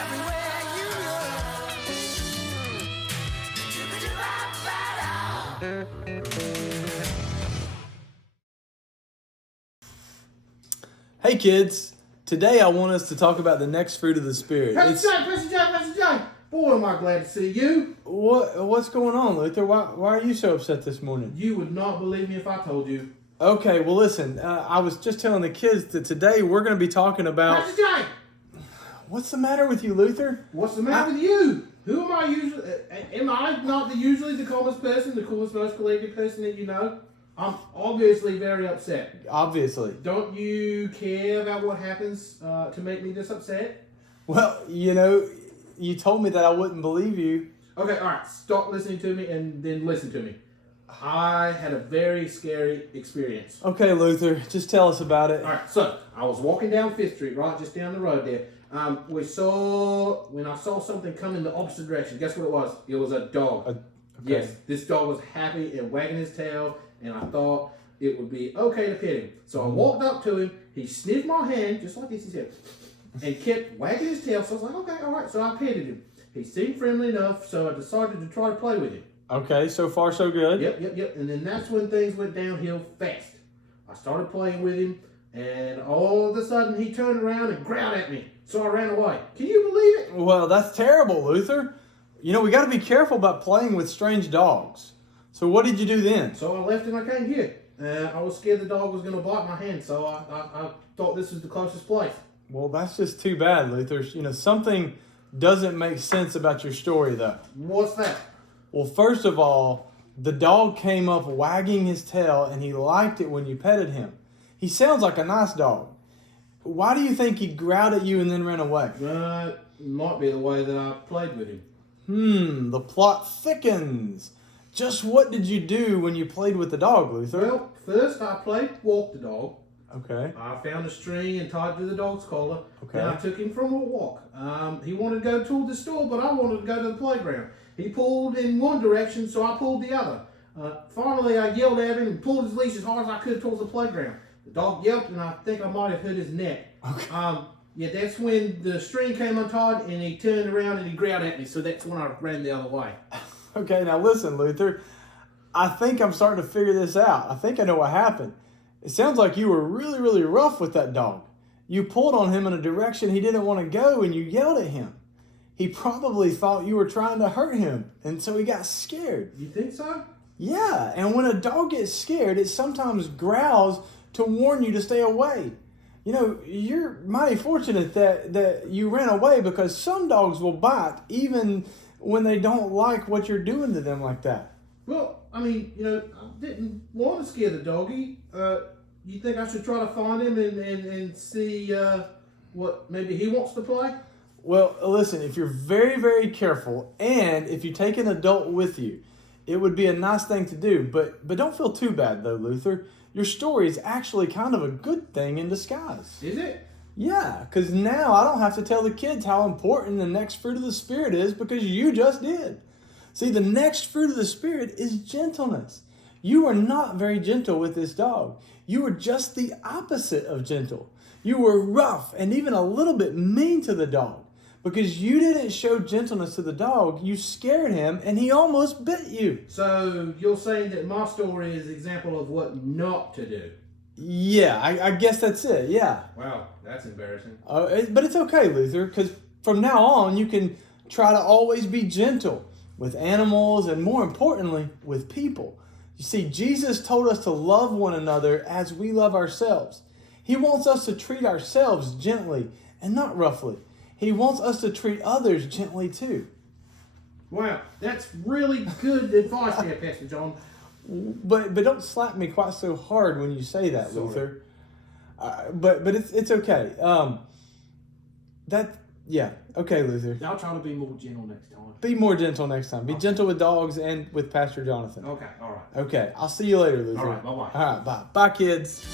everywhere you look. Hey kids, today I want us to talk about the next fruit of the Spirit. Pastor Jay. Boy, am I glad to see you. What's going on, Luther? Why are you so upset this morning? You would not believe me if I told you. Okay, well listen, I was just telling the kids that today we're going to be talking about... Pastor Jay! What's the matter with you, Luther? What's the matter with you? Who am I usually? Am I not usually the calmest person, the coolest, most collected person that you know? I'm obviously very upset. Obviously. Don't you care about what happens to make me this upset? Well, you told me that I wouldn't believe you. Okay, all right. Stop listening to me and then listen to me. I had a very scary experience. Okay, Luther, just tell us about it. All right, so I was walking down 5th Street, right, just down the road there. When I saw something come in the opposite direction, guess what it was? It was a dog. Okay. Yes, this dog was happy and wagging his tail, and I thought it would be okay to pet him. So I walked up to him, he sniffed my hand, just like this, he said, and kept wagging his tail. So I was like, okay, all right. So I petted him. He seemed friendly enough, so I decided to try to play with him. Okay, so far so good. Yep. And then that's when things went downhill fast. I started playing with him, and all of a sudden he turned around and growled at me. So I ran away. Can you believe it? Well, that's terrible, Luther. We got to be careful about playing with strange dogs. So what did you do then? So I left and I came here. I was scared the dog was going to bite my hand, so I thought this was the closest place. Well, that's just too bad, Luther. Something doesn't make sense about your story, though. What's that? Well, first of all, the dog came up wagging his tail, and he liked it when you petted him. He sounds like a nice dog. Why do you think he growled at you and then ran away? Might be the way that I played with him. The plot thickens. Just what did you do when you played with the dog, Luther? Well, first I played walk the dog. Okay. I found a string and tied to the dog's collar. Okay. And I took him for a walk. He wanted to go toward the store, but I wanted to go to the playground. He pulled in one direction, so I pulled the other. Finally, I yelled at him and pulled his leash as hard as I could towards the playground. The dog yelped, and I think I might have hurt his neck. Okay. That's when the string came untied, and he turned around and he growled at me, so that's when I ran the other way. Okay, now listen, Luther. I think I'm starting to figure this out. I think I know what happened. It sounds like you were really, really rough with that dog. You pulled on him in a direction he didn't want to go, and you yelled at him. He probably thought you were trying to hurt him, and so he got scared. You think so? Yeah, and when a dog gets scared, it sometimes growls to warn you to stay away. You're mighty fortunate that you ran away, because some dogs will bite even when they don't like what you're doing to them like that. Well, I didn't want to scare the doggy. You think I should try to find him and see what maybe he wants to play? Well, listen, if you're very, very careful, and if you take an adult with you, it would be a nice thing to do. But don't feel too bad, though, Luther. Your story is actually kind of a good thing in disguise. Is it? Yeah, because now I don't have to tell the kids how important the next fruit of the Spirit is, because you just did. See, the next fruit of the Spirit is gentleness. You are not very gentle with this dog. You were just the opposite of gentle. You were rough and even a little bit mean to the dog. Because you didn't show gentleness to the dog, you scared him, and he almost bit you. So you're saying that my story is an example of what not to do? Yeah, I guess that's it, yeah. Wow, that's embarrassing. But it's okay, Luther, because from now on, you can try to always be gentle with animals and, more importantly, with people. You see, Jesus told us to love one another as we love ourselves. He wants us to treat ourselves gently and not roughly. He wants us to treat others gently too. Wow, that's really good advice there, Pastor John. But don't slap me quite so hard when you say that, Sorry. Luther. But it's okay. Okay, Luther. I'll try to be more gentle next time. Be more gentle next time. Be gentle with dogs and with Pastor Jonathan. Okay, all right. Okay, I'll see you later, Luther. All right, bye-bye. All right, bye. Bye, kids.